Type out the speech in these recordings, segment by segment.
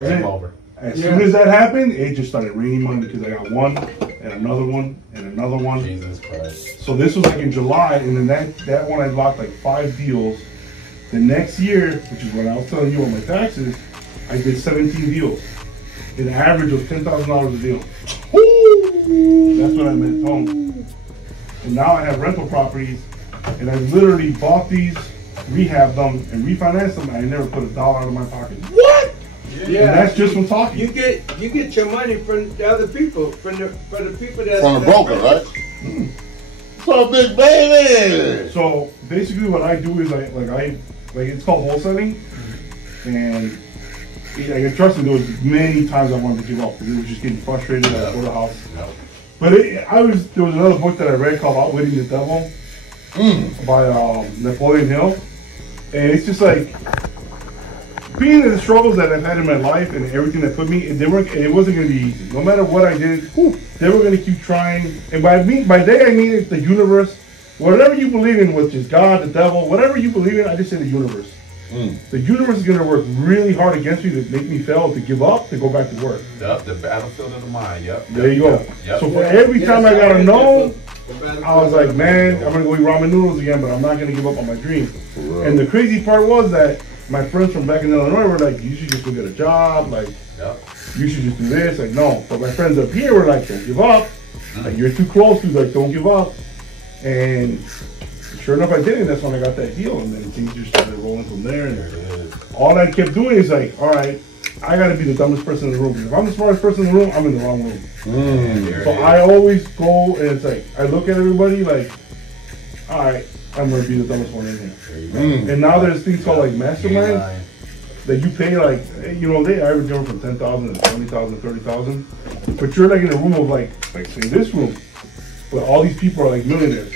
Game over. As soon as that happened, it just started raining money because I got one and another one and another one. Jesus Christ. So this was like in July, and then that one I locked like 5 deals. The next year, which is when I was telling you on my taxes, I did 17 deals. An average of $10,000 a deal. That's what I meant, Tone. And now I have rental properties, and I literally bought these, rehabbed them, and refinanced them. I never put a dollar out of my pocket. What? Yeah, and that's just from talking. You get your money from the other people, from the people that from the broker, right? So big baby. So basically, what I do is it's called wholesaling, and I trust me. There was many times I wanted to give up because it was just getting frustrated at the house. Yep. But there was another book that I read called Outwitting the Devil by Napoleon Hill, and it's just like being in the struggles that I've had in my life and everything that put me, it wasn't going to be easy. No matter what I did, they were going to keep trying. And by they I mean it's the universe, whatever you believe in, which is God, the devil, whatever you believe in. I just say the universe. The universe is going to work really hard against me to make me fail, to give up, to go back to work. Yep, the battlefield of the mind. Yep. There you go. Yep. So for every time I got a no, I was like, man, I'm going to go eat ramen noodles again, but I'm not going to give up on my dream. And the crazy part was that my friends from back in Illinois were like, you should just go get a job. Like, you should just do this. Like, no. But my friends up here were like, don't give up. Like, you're too close to, like, don't give up. And sure enough, I did, and that's when I got that deal. And then things just started rolling from there. And all I kept doing is like, all right, I got to be the dumbest person in the room. Because if I'm the smartest person in the room, I'm in the wrong room. So I always go, and it's like, I look at everybody like, all right, I'm going to be the dumbest one in here. And now there's things called like masterminds that you pay like, they average over from 10,000 to 20,000, 30,000. But you're like in a room of like say this room, but all these people are like millionaires.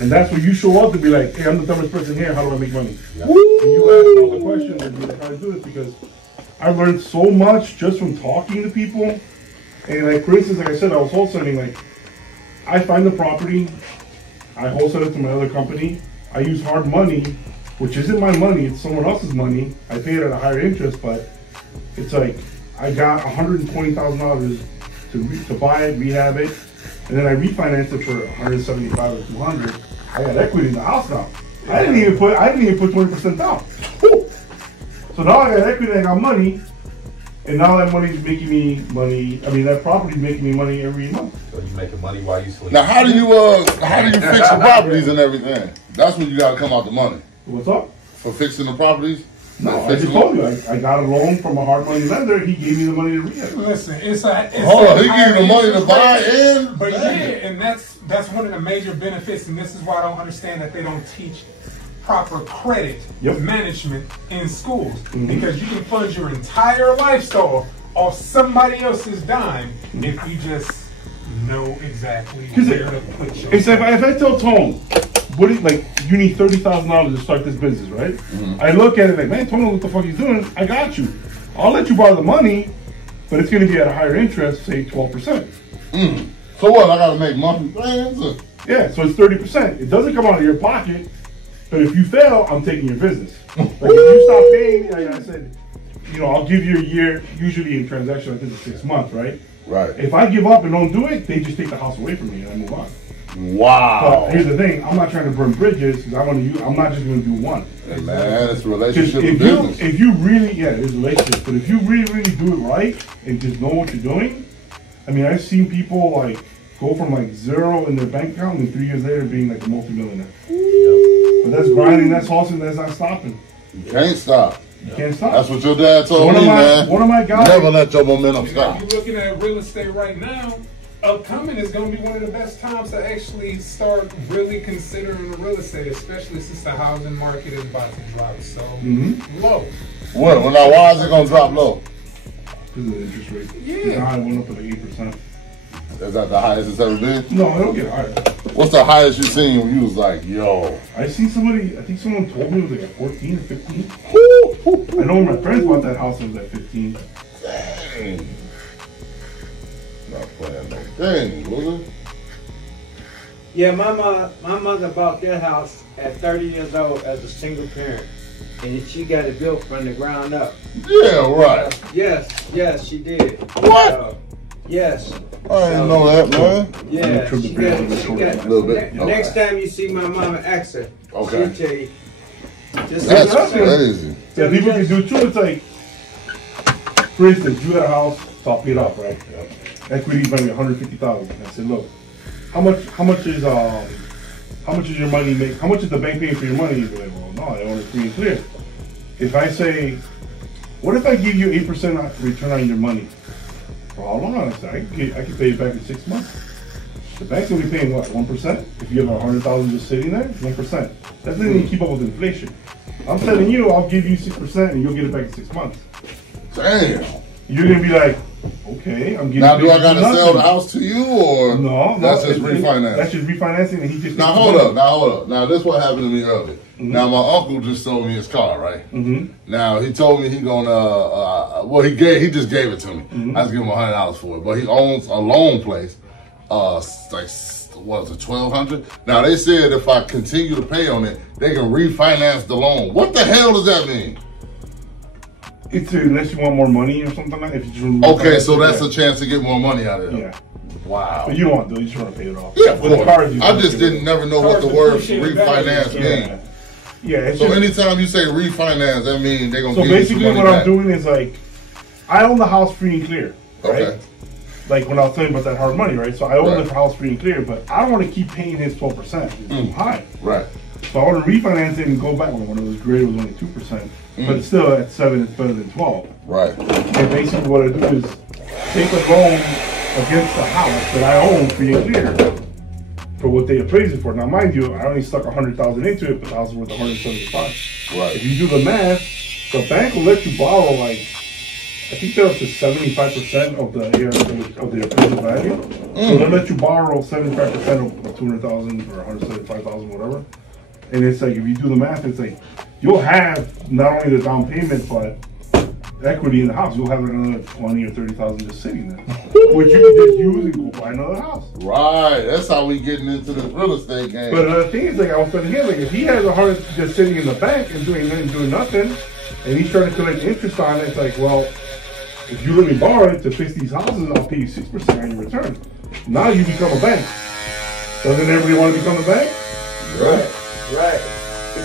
And that's where you show up to be like, hey, I'm the dumbest person here, how do I make money? And you ask all the questions and you're like, how do I do this? Because I learned so much just from talking to people. And like, for instance, like I said, I was wholesaling, like, I find the property, I wholesale it to my other company. I use hard money, which isn't my money, it's someone else's money. I pay it at a higher interest, but it's like I got $120,000 to buy it, rehab it, and then I refinanced it for $175 or $200. I got equity in the house now. I didn't even put 20% down. Woo! So now I got equity, I got money. And now that money's making me money. I mean, that property's making me money every month. So you making money while you sleep. Now, how do you fix the properties and everything? That's when you got to come out the money. What's up? For fixing the properties? No, I just told you. I got a loan from a hard money lender. He gave me the money to rehab. Listen, it's hold on, he gave you the money to buy in? But and that's one of the major benefits, and this is why I don't understand that they don't teach proper credit management in schools, because you can fund your entire lifestyle off somebody else's dime if you just know exactly where to put your. It's like if I tell Tone, you need $30,000 to start this business, right? I look at it like, man, Tone, what the fuck he's doing? I got you. I'll let you borrow the money, but it's going to be at a higher interest, say 12%. So what? I got to make monthly plans? Yeah, so it's 30%. It doesn't come out of your pocket. But if you fail, I'm taking your business. Like if you stop paying, like I said, I'll give you a year, usually in transaction, I think it's 6 months, right? Right. If I give up and don't do it, they just take the house away from me and I move on. Wow. But here's the thing, I'm not trying to burn bridges because I'm not just going to do one. Hey man, it's a relationship with business. If you really, it's a relationship, but if you really do it right and just know what you're doing, I mean, I've seen people like go from like zero in their bank account and 3 years later being like a multimillionaire. But that's grinding, that's hustling, that's not stopping. You can't stop. You can't stop. That's what your dad told me, man. One of my guys. Never let your momentum stop. You're looking at real estate right now. Upcoming is going to be one of the best times to actually start really considering real estate, especially since the housing market is about to drop so low. Well, now why is it going to drop low? Because of the interest rate. Yeah. It went up to like 8%. Is that the highest it's ever been? No, I don't get higher. What's the highest you seen when you was like, yo? I think someone told me it was like at 14 or 15. I know when my friends bought that house, it was at 15. Dang. Not playing no thing, was it? Yeah, my mother bought their house at 30 years old as a single parent. and she got it built from the ground up. Yeah, right. Yes, she did. What? Yes. I didn't know that, man. Yeah, she got A little bit. Next time you see my mama, ask her. Okay. She'll tell you. That's crazy. Yeah, people can do too. It's like, for instance, you got a house, it's all paid off, right? Equity money, $150,000. I said, look, how much is your money make? How much is the bank paying for your money? You're like, well, no, I own it free and clear. If I say, what if I give you 8% return on your money? For how long? I said, I can pay you back in 6 months. The bank's gonna be paying what, 1%? If you have 100,000 just sitting there, 1%. That doesn't even keep up with inflation. I'm telling you, I'll give you 6% and you'll get it back in 6 months. Damn. You're gonna be like, okay, I'm getting. Now, do I gotta sell the house to you, or no? That's just refinancing. That's just refinancing, and he just. Now hold up. Now this what happened to me earlier. Mm-hmm. Now my uncle just sold me his car, right? Mm-hmm. Now he told me he gonna. He just gave it to me. Mm-hmm. I just give him $100 for it, but he owns a loan place. Like what was it, $1,200? Now they said if I continue to pay on it, they can refinance the loan. What the hell does that mean? It's unless you want more money or something like that. If you okay, so that's a chance to get more money out of it. Yeah. Wow. But you don't want to. You just want to pay it off. Yeah, of course. Cars, I just never know what the word refinance means. Yeah. So anytime you say refinance, that means they're gonna. So give basically, you some money what back. I'm doing is like, I own the house free and clear. Right? Okay. Like when I was telling you about that hard money, right? So I own Right. the house free and clear, but I don't want to keep paying his 12%. It's too high. Right. So I want to refinance it and go back. When it was great, it was only 2%, but it's still at 7, it's better than 12. Right. And basically, what I do is take a loan against the house that I own free and clear for what they appraise it for. Now, mind you, I only stuck $100,000 into it, but the house is worth $175. Right. If you do the math, the bank will let you borrow like, I think they're up to 75% of the appraisal value. So they'll let you borrow 75% of $200,000 or $175,000, whatever. And it's like, if you do the math, it's like, you'll have not only the down payment, but equity in the house. You'll have like another $20,000 or $30,000 just sitting there, which you can just use and go buy another house. Right. That's how we getting into this real estate game. But the thing is, like I was telling him, like if he has $100 just sitting in the bank and doing nothing, and he's trying to collect interest on it, it's like, well, if you let me borrow it to fix these houses, I'll pay you 6% on your return. Now you become a bank. Doesn't everybody want to become a bank? Right.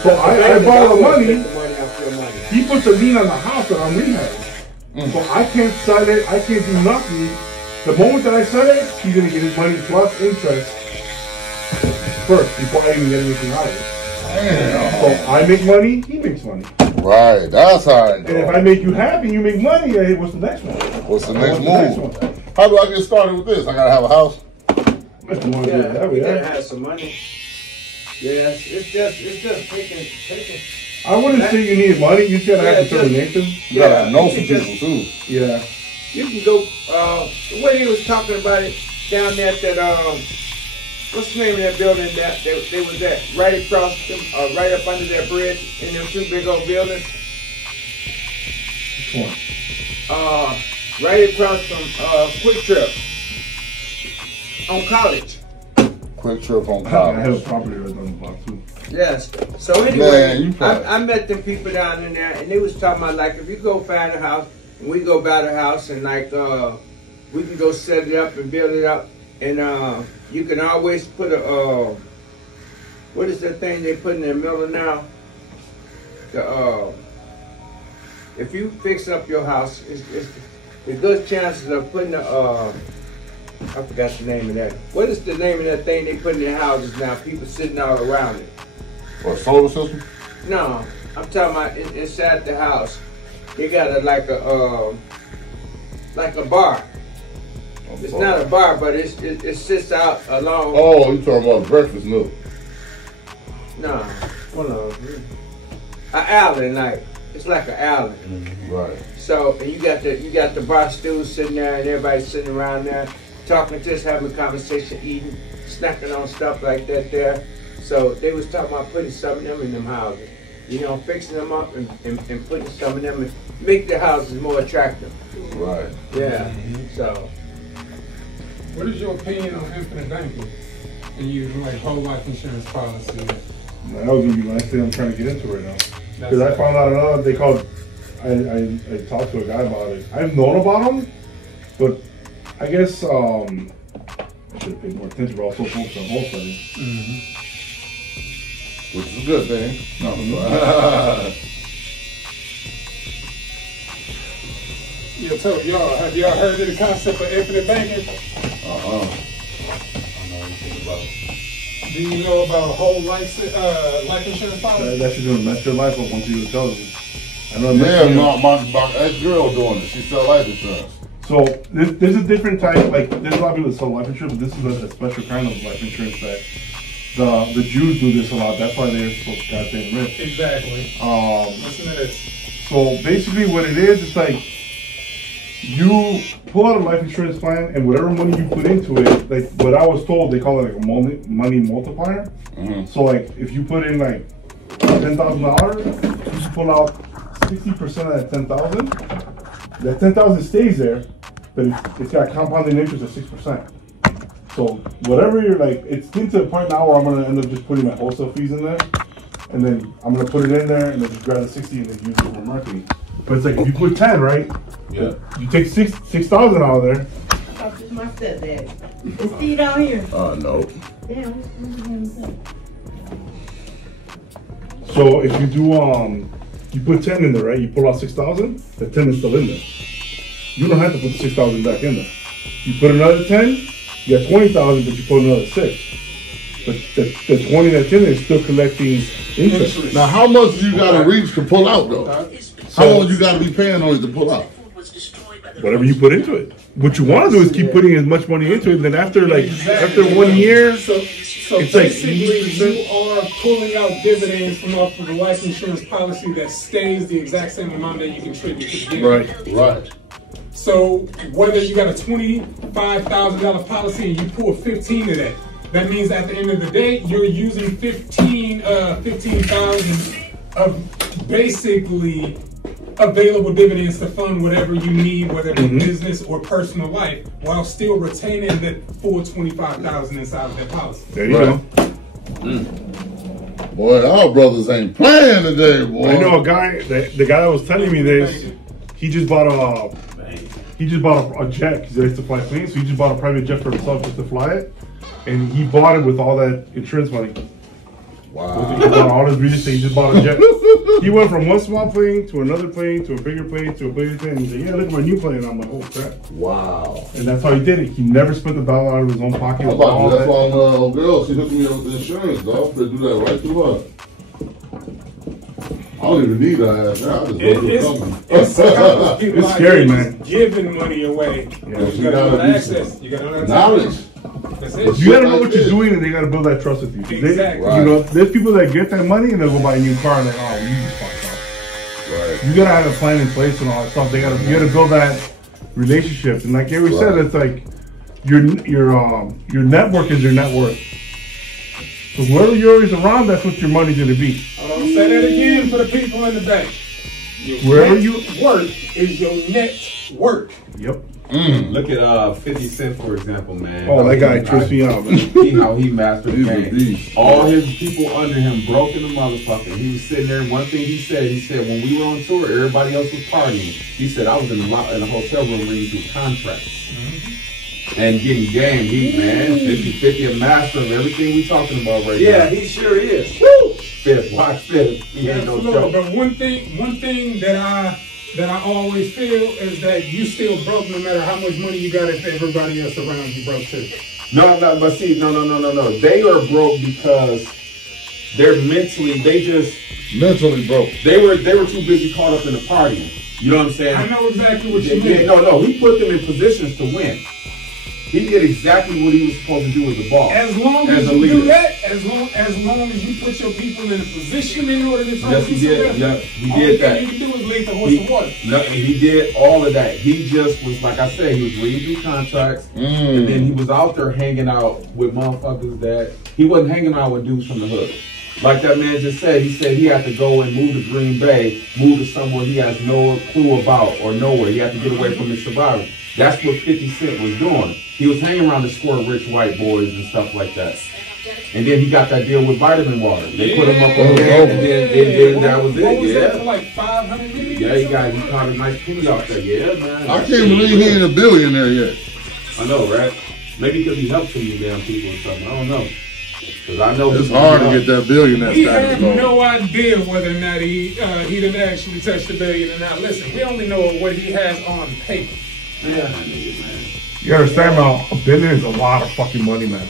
So I borrow the money. Get the money off your money. He puts a lien on the house that I'm rehabbing. So I can't sell it. I can't do nothing. The moment that I sell it, he's gonna get his money plus interest first before I even get anything out of it. Damn. So I make money, he makes money. Right. That's how it And if goes. I make you happy, you make money. Hey, what's the next one? What's the next What's move? How do I get started with this? I gotta have a house. If you want to do it that way, You gotta yeah. have some money. Yes, it's just taking. I wouldn't say you need money. You just gotta have determination. You gotta know some you can people too. Yeah. You can go. The way he was talking about it down there at that what's the name of that building that they was at right across them, right up under that bridge in them two big old buildings. Which one? Right across from Quick Trip on College. Quick trip on I have a college. property right down the block too. Yes. So Man, anyway, you probably- I met them people down in there, and they was talking about like if you go find a house, and we go buy the house, and like we can go set it up and build it up, and you can always put a what is that thing they put in the middle now? The if you fix up your house, it's good chances of putting a I forgot the name of that. What is the name of that thing they put in their houses now? People sitting all around it. Or solar system? No, I'm talking about inside the house. They got like a bar. It's not a bar, but it sits out along. Oh, you talking about breakfast nook? No, hold on. An island, like it's like an island. Right. So and you got the bar stools sitting there, and everybody's sitting around there talking, just having a conversation, eating, snacking on stuff like that there. So they was talking about putting some of them in them houses. You know, fixing them up and putting some of them and make the houses more attractive. Right. Yeah. So What is your opinion on infinite banking and using like whole life insurance policy? That was gonna be my thing I'm trying to get into right now. Because I found out another, they called, I talked to a guy about it. I've known about them, but I guess, I should have paid more attention, but also focused on wholesaling. Which is a good thing. Yeah, so y'all, have y'all heard of the concept of infinite banking? I don't know anything about it. Do you know about whole life insurance policy? That should mess your life up once you tell you. I know. Yeah, my ex-girl doing it. She sell life insurance. So there's a different type, like there's a lot of people that sell life insurance, but this is a special kind of life insurance that the Jews do this a lot. That's why they're so goddamn rich. Exactly. Listen to this. So basically what it is, it's like you pull out a life insurance plan and whatever money you put into it, like what I was told, they call it like a money multiplier. So like if you put in like $10,000, you pull out 60% of that 10,000. That 10,000 stays there, but it's got compounding interest of 6%. So whatever you're like, it's getting to the point now where I'm gonna end up just putting my wholesale fees in there, and then I'm gonna put it in there and then just grab the 60 and then use it for marketing. But it's like if you put 10, right? Yeah. You take 6,000 out of there. I thought this was my stepdad. Is Steve down here? No. Damn, what's his name? So if you do you put 10 in there, right? You pull out 6,000, the 10 is still in there. You don't have to put the 6,000 back in there. You put another 10, you got 20,000, but you put another 6. But the 20 that's in there is still collecting interest. Now, how much do you got to reach to pull out, though? How much you got to be paying on it to pull out? Whatever you put into it. What you want to do is keep putting as much money into it, and then after 1 year, So it's basically, like, you are pulling out dividends from off of the life insurance policy that stays the exact same amount that you contribute to the beginning. Right. So whether you got a $25,000 policy and you pull 15 of that, that means at the end of the day, you're using 15,000 of basically available dividends to fund whatever you need, whether it's business or personal life, while still retaining the full 25,000 inside of that policy. there you go. Boy, our brothers ain't playing today, boy. I know a guy, the guy that was telling me this, he just bought a jet, because he likes to fly planes, so he just bought a private jet for himself just to fly it, and he bought it with all that insurance money. Wow. He bought all his real estate, he just bought a jet. He went from one small plane to another plane to a bigger plane to a bigger plane. He said, yeah, look at my new plane. And I'm like, oh crap. Wow. And that's how he did it. He never spent $1 out of his own pocket. That's why my girl, she hooked me up with the insurance, dog. They do that right through her. I don't even need her ass now. I just go to the company. It's scary, man. Giving money away. Yeah, You gotta know access. You gotta know knowledge. That's it. You gotta know what you're doing, and they gotta build that trust with you. Exactly. You know, there's people that get that money and they'll go buy a new car and like, oh, you just fucked up. Right. You gotta have a plan in place and all that stuff. You gotta build that relationship. And like Gary said, it's like your network is your net worth. So whoever you're always around, that's what your money's gonna be. Say that again for the people in the back. Wherever you work is your net worth. Yep. Look at 50 Cent, for example, man. Oh, that guy trips me out, man. How he mastered the game. All his people under him broke in the motherfucker. He was sitting there, and one thing he said, when we were on tour, everybody else was partying. He said, I was in a hotel room reading through contracts. And getting game. He, man, 50-50 a master of everything we talking about right now. Yeah, he sure is. Woo! Fifth, watch Fifth. He ain't no joke. But one thing that I always feel is that you still broke no matter how much money you got if everybody else around you broke too. No, but see, no. They are broke because they're mentally broke. They were too busy caught up in the partying. You know what I'm saying? I know exactly what you mean. Yeah, no, he put them in positions to win. He did exactly what he was supposed to do as a boss. As long as you do that, as long as you put your people in a position in order to try to do something. Yeah, he did that. All you can do is lead the horse to water. He did all of that. He just was, like I said, he was reading through contracts, and then he was out there hanging out with motherfuckers that he wasn't hanging out with dudes from the hood. Like that man just said, he said he had to go and move to Green Bay, move to somewhere he has no clue about or nowhere. He had to get away from his survival. That's what 50 Cent was doing. He was hanging around the square rich white boys and stuff like that. And then he got that deal with vitamin water. They put him up on that, and then that was it. What was that Yeah. for like 500 million? Yeah, he caught a nice penny off there. Yeah, man. I can't believe he ain't a billionaire yet. I know, right? Maybe because he helped some of these damn people or something. I don't know. Because I know It's hard to get that billionaire We status. have though. no idea whether or not he didn't actually touch the billion or not. Listen, we only know what he has on paper. Yeah. You understand now? $1 billion is a lot of fucking money, man.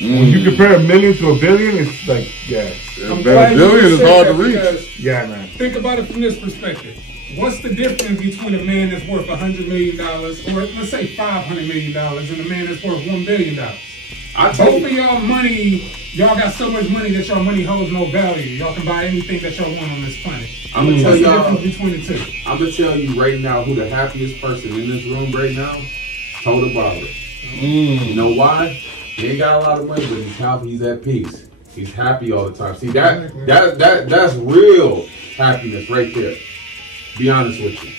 When you compare $1 million to $1 billion, it's like, yeah, I'm A glad you billion is said hard to that reach. because yeah, man. think about it from this perspective. What's the difference between a man that's worth $100 million, or let's say $500 million, and a man that's worth $1 billion? Both of y'all money, y'all got so much money that y'all money holds no value. Y'all can buy anything that y'all want on this planet. I'm gonna tell What's the y'all. difference between the two? I'm gonna tell you right now who the happiest person in this room right now. Total Barber. You know why? He ain't got a lot of money, but he's happy. He's at peace. He's happy all the time. See that's real happiness right there. Be honest with you.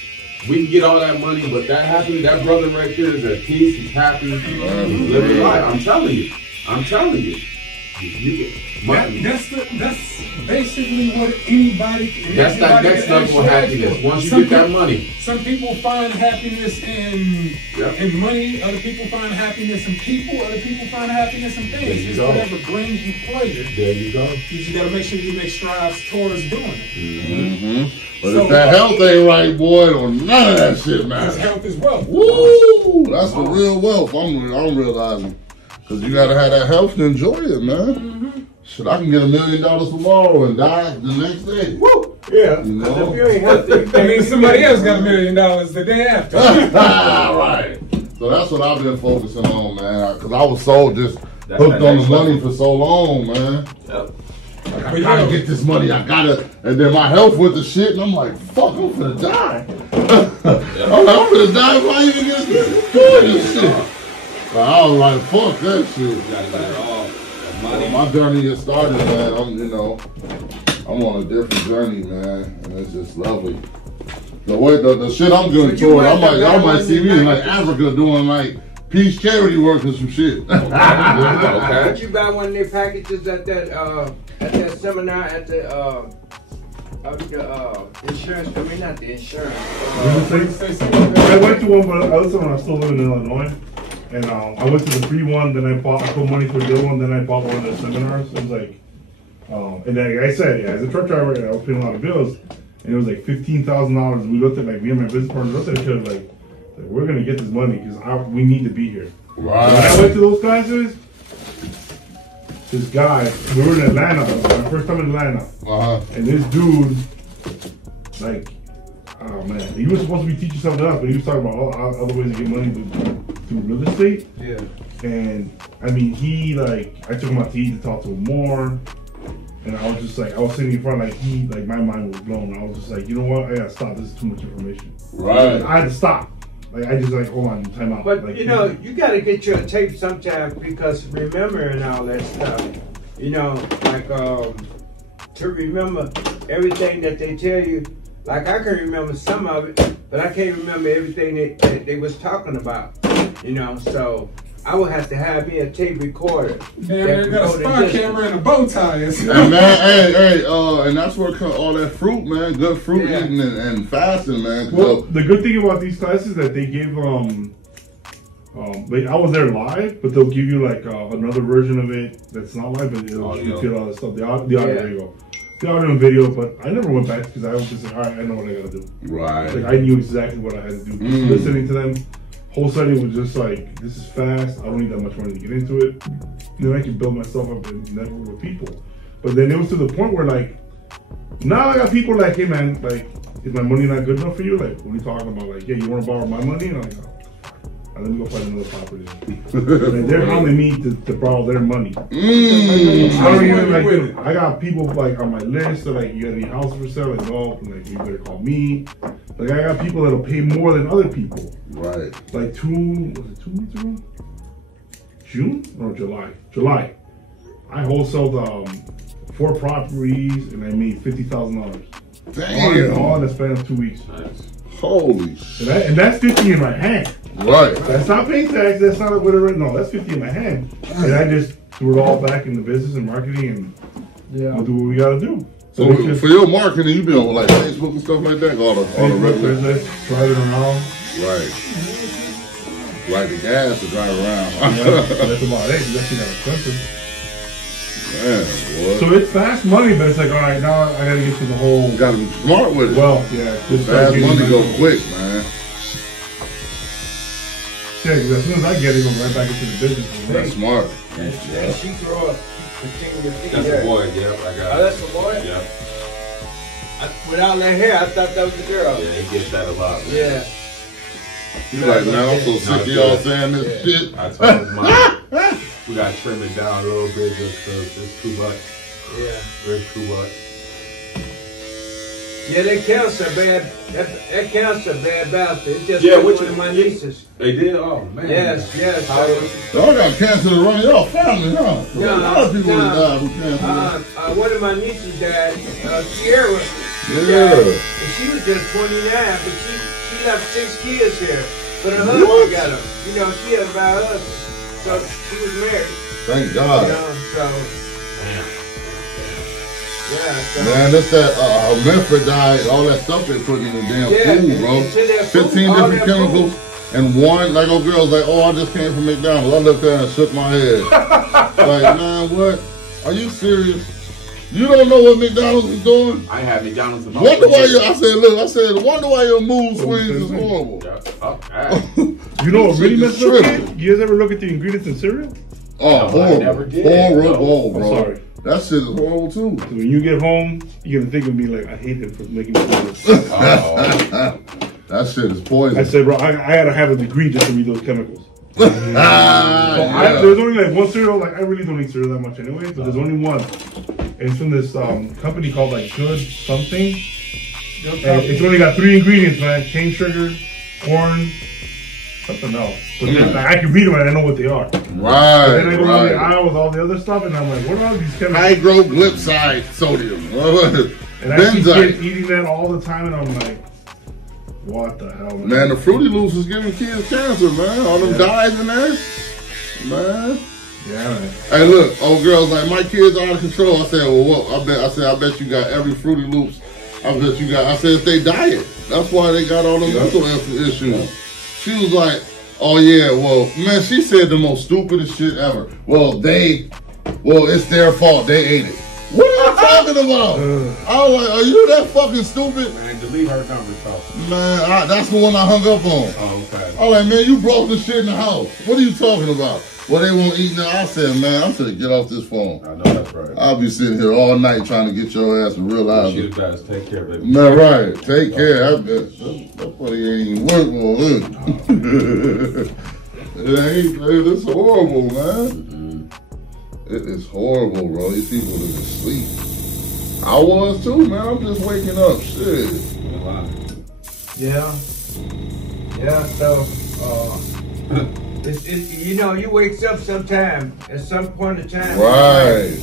We can get all that money, but that brother right there is at peace. He's happy. He's living life. I'm telling you. You get money. That's basically what anybody. That's that next level of happiness. Once you get that money. Some people find happiness in money. Other people find happiness in people. Other people find happiness in There things. you It's go. whatever brings you pleasure. There you go. You just gotta make sure you make strides towards doing it. But So, if that health ain't right, boy, then none of that shit Because matters. health is wealth. Woo! That's the real wealth. I'm realizing. Because you got to have that health to enjoy it, man. Shit, I can get $1 million tomorrow and die the next day. Woo! Yeah. You know? If you ain't healthy, I mean, somebody else got $1 million the day after. Right. So that's what I've been focusing on, man. Because I was so just That's hooked that on the next money level. for so long, man. Yep. Like, I gotta get this money. I gotta. And then my health with the shit, and I'm like, fuck, I'm finna die. I'm finna die if I even get doing this shit. But I was like, fuck that shit. Well, my journey has started, man. I'm on a different journey, man, and it's just lovely. The shit I'm getting toward, y'all might see me in like Africa doing like peace charity work or some shit. Okay. Did you buy one of their packages at that seminar at the insurance? I mean, not the insurance. I went to one, but I was when I was still living in Illinois, and I went to the free one. Then I put money for the other one. Then I bought one of the seminars. It was like, and like I said, yeah, as a truck driver, I was paying a lot of bills, and it was like $15,000. We looked at me and my business partner looked at each other like we're gonna get this money because we need to be here. Right. When I went to those classes, this guy, we were in Atlanta, my first time in Atlanta, and this dude, like, oh man, he was supposed to be teaching something else, but he was talking about all other ways to get money through real estate. Yeah. And I mean, I took him out to eat to talk to him more, and I was just like, I was sitting in front, like my mind was blown. I was just like, you know what, I gotta stop. This is too much information. Right. I had to stop. Like I just hold on, time out. But like, you know, you got to get your tape sometimes because remembering all that stuff, you know, like to remember everything that they tell you. Like I can remember some of it, but I can't remember everything that they was talking about. You know, so I would have to have me a tape recorder. Damn, got a spy camera and a bow tie. And man, hey, and that's where all that fruit, man, good fruit Yeah. eating and fasting, man. Well, the good thing about these classes that they give, like I was there live, but they'll give you like another version of it that's not live, but it'll repeat all the stuff. The audio, there you go. The audio and video, but I never went back because I was just like, all right, I know what I gotta do. Right. Like I knew exactly what I had to do. Listening to them, whole setting was just like, this is fast. I don't need that much money to get into it. And then I can build myself up and network with people. But then it was to the point where like, now I got people like, hey man, like, is my money not good enough for you? Like, what are you talking about? Like, yeah, you want to borrow my money? And I'm like, oh, let me go find another property. And they're hounding me to borrow their money. I don't even like. I got people like on my list. They're like, you got any houses for sale? Like, no. Like, you better call me. Like, I got people that'll pay more than other people. Right. Like 2 months ago? June or July? July. I wholesaled 4 properties and I made $50,000. Damn. All in the span of 2 weeks. Holy shit. And that's 50 in my hand. Right. That's not paying tax. That's not a whatever. No, that's 50 in my hand. And I just So we're all back in the business and marketing, and we'll do what we gotta do. So for your marketing, you be on like Facebook and stuff like that, all the regular business, driving around. Right. Like the gas to drive around. That's about it. That's not expensive. Man, boy. So it's fast money, but it's like, all right, now I gotta get to the whole. You gotta be smart with it. Well, yeah. Fast money go quick, man. Yeah, because as soon as I get it, I'm right back into the business. That's smart. And she grow up. That's a boy, yep, I got it. Oh, that's a boy? Yep. Without that hair, I thought that was a girl. Yeah, he gets that a lot. Man. Yeah. He's like, man, I'm so sick of y'all saying this shit. I told his mom, we gotta trim it down a little bit just because it's too much. Yeah. It's too much. Yeah, that cancer bad. That cancer bad bastard. It just Yeah, one of my nieces. They did? Oh, man. Yes. Y'all got cancer to run your family, huh? A lot of people that died from cancer. One of my nieces died, Sierra. Yeah. And she was just 29, but she left 6 kids here. But her husband got her. You know, she had about her husband. So she was married. Thank God. You know, so. Yeah, so. Man, that's that Memphis diet, all that stuff they put in the damn food, bro. 15 different chemicals. And one, like old girl's like, oh, I just came from McDonald's. I looked there and shook my head. Like, man, what? Are you serious? You don't know what McDonald's is doing? I had McDonald's in my Wonder why wonder why your mood swings is horrible. Yeah. You know what really messed up? You guys ever look at the ingredients in cereal? Oh, horrible. Horrible, bro. I'm sorry. That shit is horrible too. So when you get home, you're gonna think of me like, I hate him for making me do this. That shit is poison. I said, bro, I gotta have a degree just to read those chemicals. Yeah. There's only like one cereal, like I really don't eat cereal that much anyway, but there's only one. And it's from this company called like Good Something. And it's only got 3 ingredients, man. Cane sugar, corn, something else. But then, like, I can read them and I know what they are. Right. Then I go down the aisle with all the other stuff and I'm like, what are all these chemicals? Hydroglypside sodium. And I see kids eating that all the time and I'm like, what the hell? Man, the Fruity Loops is giving kids cancer, man. All them dyes in there. Man. Yeah, man. Hey, look, old girl's like, my kids are out of control. I said, well, what? I bet you got every Fruity Loops. I said, it's their diet. That's why they got all the mental issues. She was like, oh yeah, well, man, she said the most stupidest shit ever. Well, it's their fault. They ate it. What are you talking about? I was like, are you that fucking stupid? Man, delete her number, so. Man, that's the one I hung up on. Oh, okay. I was like, man, you brought the shit in the house. What are you talking about? Well, they won't eat now. I said, man, I'm gonna get off this phone. I know that's right. I'll be sitting here all night trying to get your ass to realize You it. guys take care, baby. Man, right. Take care. I bet. That buddy ain't even work for It's horrible, man. It is horrible, bro. These people are just asleep. I was too, man. I'm just waking up. Shit. Yeah. Yeah, so, you know, you wake up sometime, at some point in time. Right.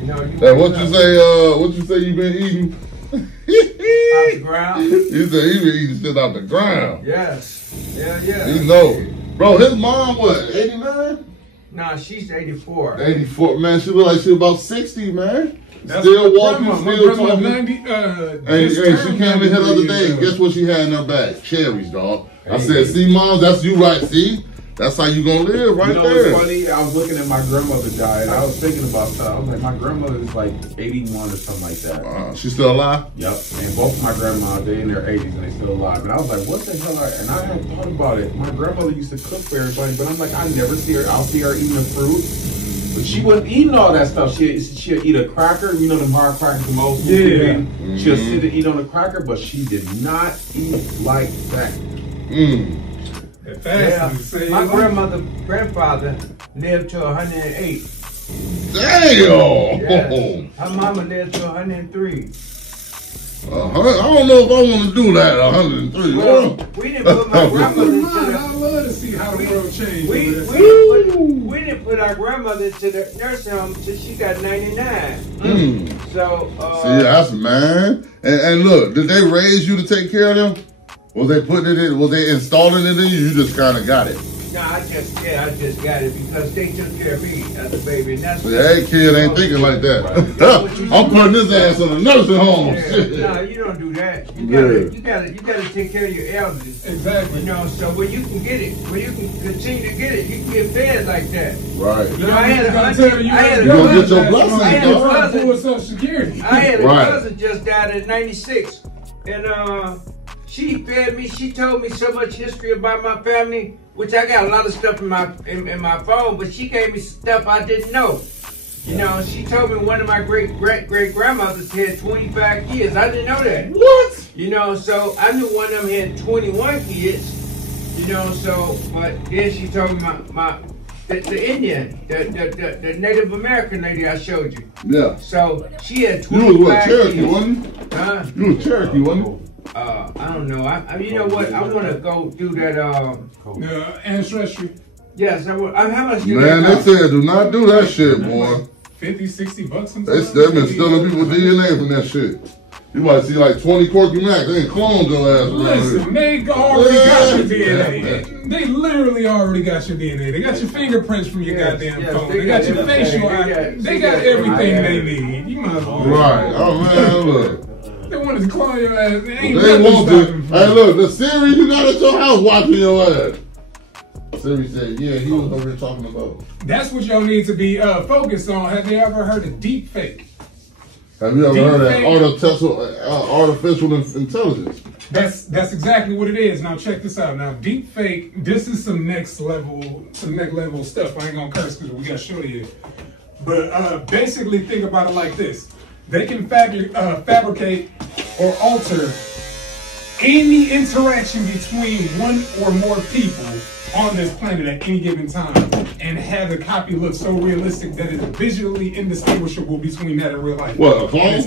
You know, Hey, what you say you been eating? Off the ground? He said he been eating shit out the ground. Yes. Yeah. He knows. Bro, his mom, what, 89? Nah, she's 84. 84. Man, she look like she about 60, man. That's Still my walking, grandma. My still grandma, talking. 90, Hey, just she turned came in here the other 90 day. years Guess what she had in her bag? Cherries, dog. I said, see, Mom, that's you right. See? That's how you gonna live right You know there. what's funny? I was looking at my grandmother died. And I was thinking about that. I was like, my grandmother is like 81 or something like that. She still alive? Yep. And both of my grandmas, they in their 80s and they still alive. And I was like, what the hell? And I had thought about it. My grandmother used to cook for everybody, but I'm like, I never see her. I'll see her eating the fruit. But she wasn't eating all that stuff. She'll eat a cracker. You know, the hard crackers, the old food. Yeah. She'll sit and eat on a cracker, but she did not eat like that. Yeah. My grandfather lived to 108. Damn! Yes. Her mama lived to 103. I don't know if I want to do that, 103. Well, we didn't put my grandmother to I love to see how the world changed. we didn't put our grandmother to the nursing home until she got 99. So, see, that's man. And look, did they raise you to take care of them? Was they putting it in? Was they installing it in you? You just kind of got it. No, I just got it because they took care of me as a baby, and that's. That kid ain't thinking like that. I'm putting this ass in a nursing home. No, you don't do that. You gotta take care of your elders. Exactly. You know, so when you can get it, when you can continue to get it, you can get fed like that. Right. You know, I had a You gonna get your blessings, I had a cousin. Social Security. I had a cousin just died in '96, and she fed me. She told me so much history about my family, which I got a lot of stuff in my phone. But she gave me stuff I didn't know. You know, she told me one of my great grandmothers had 25 kids. I didn't know that. What? You know, so I knew one of them had 21 kids. You know, so but then she told me the Indian, the Native American lady I showed you. Yeah. So she had 25 You was what, Cherokee, kids. wasn't you? Huh? You was Cherokee, wasn't you? I don't know. I you know what? I want to go do that. Ancestry. Yes, I will. How much? Man, they said do not do that shit, boy. 50, 60 bucks They've sometimes. been stealing people's DNA from that shit. You might see like 20 Corky Mac. They ain't cloned your ass around Listen, they already got your DNA. They literally already got your DNA. They got your fingerprints from your goddamn phone. They got your facial. They got everything they need. You might as well. Right. Oh man, look. They wanted to clone your ass. They ain't They want to. stopping Hey, look, the Siri you got at your house watching your ass. Siri said, yeah, he was over here talking about. That's what y'all need to be focused on. Have you ever heard of deep fake? Have you ever heard of artificial intelligence? That's exactly what it is. Now check this out. Now deep fake, this is some next level stuff. I ain't gonna curse because we got shorty here. But basically think about it like this. They can fabricate or alter any interaction between one or more people on this planet at any given time and have the copy look so realistic that it's visually indistinguishable between that and real life. What, a clone?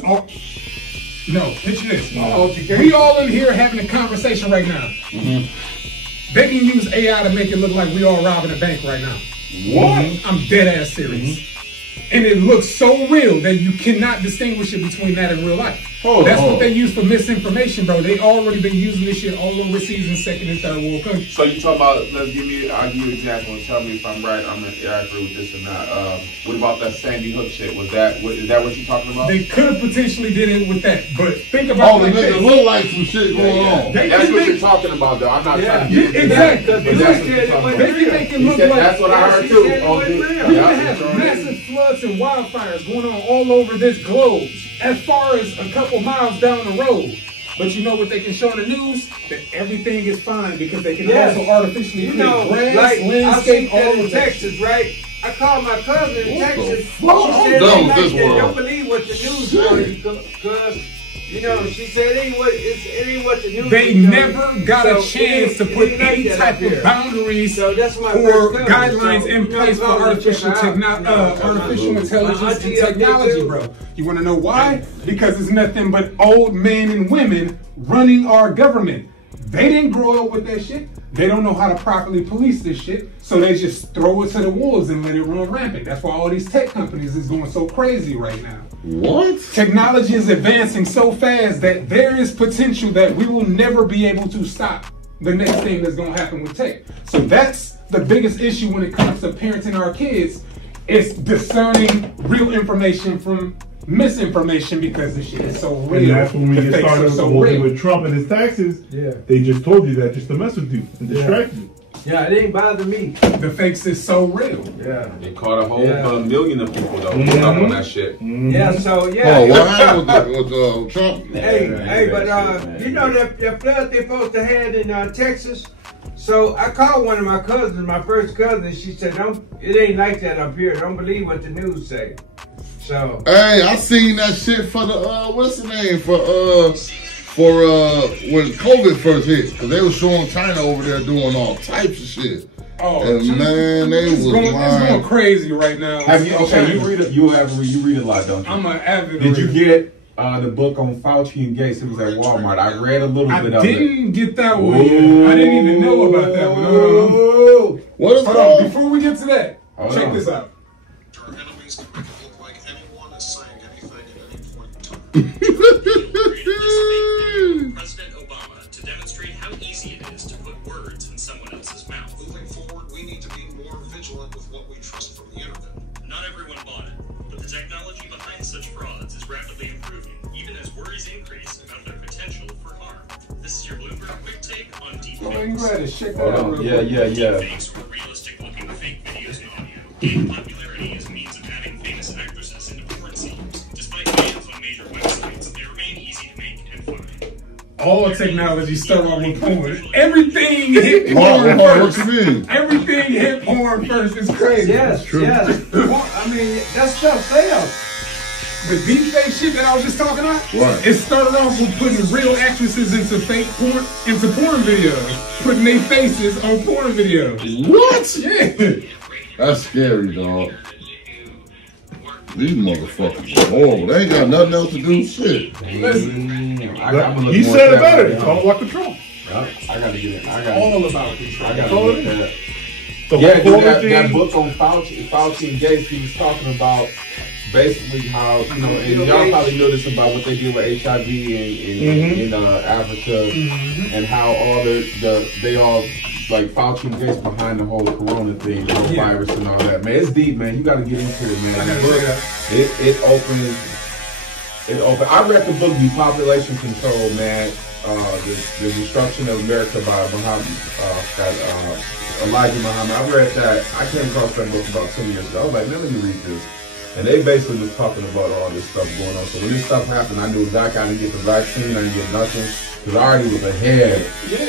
No, picture this. We all in here having a conversation right now. They can use AI to make it look like we all robbing a bank right now. What? I'm dead ass serious. And it looks so real that you cannot distinguish it between that and real life. That's what they use for misinformation, bro. They already been using this shit all overseas in second and third world countries. So you talking about? I'll give you an example and tell me if I'm right. I agree with this or not. What about that Sandy Hook shit? Is that what you're talking about? They could have potentially did it with that, but think about the nigga look like some shit going on. That's what you're talking about, though. I'm not trying to get into exactly. that. But that's what you're talking about. They can look like that's what I heard too. We have massive floods and wildfires going on all over this globe, as far as a couple miles down the road. But you know what they can show in the news? That everything is fine because they can also artificially create grass, like landscape, all in over Texas, right? I called my cousin in Texas. She I'm said, done with this world. don't believe what the news tells you, because, you know, she said it ain't what the news. They never got a chance to put any type of boundaries or guidelines in place for artificial intelligence and technology, bro. You want to know why? Because it's nothing but old men and women running our government. They didn't grow up with that shit. They don't know how to properly police this shit, so they just throw it to the wolves and let it run rampant. That's why all these tech companies is going so crazy right now. What? Technology is advancing so fast that there is potential that we will never be able to stop the next thing that's going to happen with tech. So that's the biggest issue when it comes to parenting our kids, is discerning real information from misinformation, because this shit is so real. And that's when we get started with Trump and his taxes. Yeah. They just told you that just to mess with you and distract you. Yeah, it ain't bother me. The fakes is so real. Yeah. They caught a whole million of people though stuck on that shit. Yeah, so yeah. Oh, what happened with Trump? Hey, but you know that flood they supposed to have in Texas. So I called one of my cousins, my first cousin. She said, it ain't like that up here. Don't believe what the news say. So. Hey, I seen that shit for the what's the name for when COVID first hit, because they were showing China over there doing all types of shit. Oh, and man, they was going crazy right now. You read a lot, don't you? I'm an avid Did you get the book on Fauci and Gates? It was at Walmart. I read a little bit of it. I didn't get that one yet. I didn't even know about that one. What is that? Before we get to that, check this out. Our enemies can make it look like anyone is saying anything at any point in time. President Obama to demonstrate how easy it is to put words in someone else's mouth. Moving forward, we what we trust from the internet. Not everyone bought it, but the technology behind such frauds is rapidly improving, even as worries increase about their potential for harm. This is your Bloomberg Quick Take on Go ahead and go ahead and deepfakes. check that out. real quick. Deepfakes were realistic-looking fake videos and audio, gained popularity as a means of having famous actresses into porn scenes. Despite bans on major websites, they remain easy to make and find. All technology start off with porn. Everything hit What porn what first. you mean? Everything hit porn first. It's crazy. Yes, yes. I mean, that stuff sells. The deepfake shit that I was just talking about, Right. it started off with putting real actresses into fake porn, into porn videos, putting their faces on porn videos. What? Yeah. That's scary, dog. These motherfuckers are horrible. They ain't got nothing else to do. Shit. He said it better. It's all about control. I gotta get it. I gotta. All about control. I gotta look at that. The Yeah, whole dude, that thing. book on Fauci and Gates, he was talking about basically how, you know, and y'all probably know this about what they did with HIV in Africa, and how all they all, like Fauci and Gates behind the whole corona thing, the whole virus and all that. Man, it's deep, man. You gotta get into it, man. The book, it opens. I read the book, The Population Control, man. The Destruction of America by Elijah Muhammad. I read that. I came across that book about 2 years ago. I was like, man, let me read this. And they basically was talking about all this stuff going on. So when this stuff happened, I knew exactly I didn't get the vaccine, I didn't get nothing. Because I already was ahead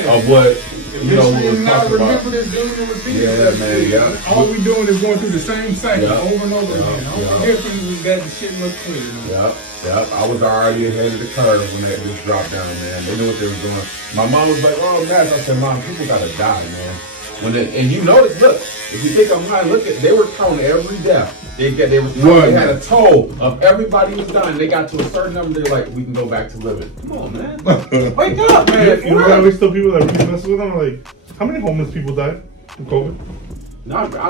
of what, you know, we was talking about. Remember this dude and repeat Yeah, man, yeah. All we doing is going through the same cycle Yeah. over and over again. Yeah. Only difference is that the shit looks clear. Man. Yep. I was already ahead of the curve when that just dropped down, man. They knew what they were doing. My mom was like, oh, Matt. I said, Mom, people gotta die, man. And you notice, look, if you think I'm high, look at, they were counting every death. They had a toll of everybody who's dying. They got to a certain number, they're like, we can go back to living. Come on, man. Wake up, man. You know, there's still people that really mess with them. Like, how many homeless people died from COVID? No, I don't.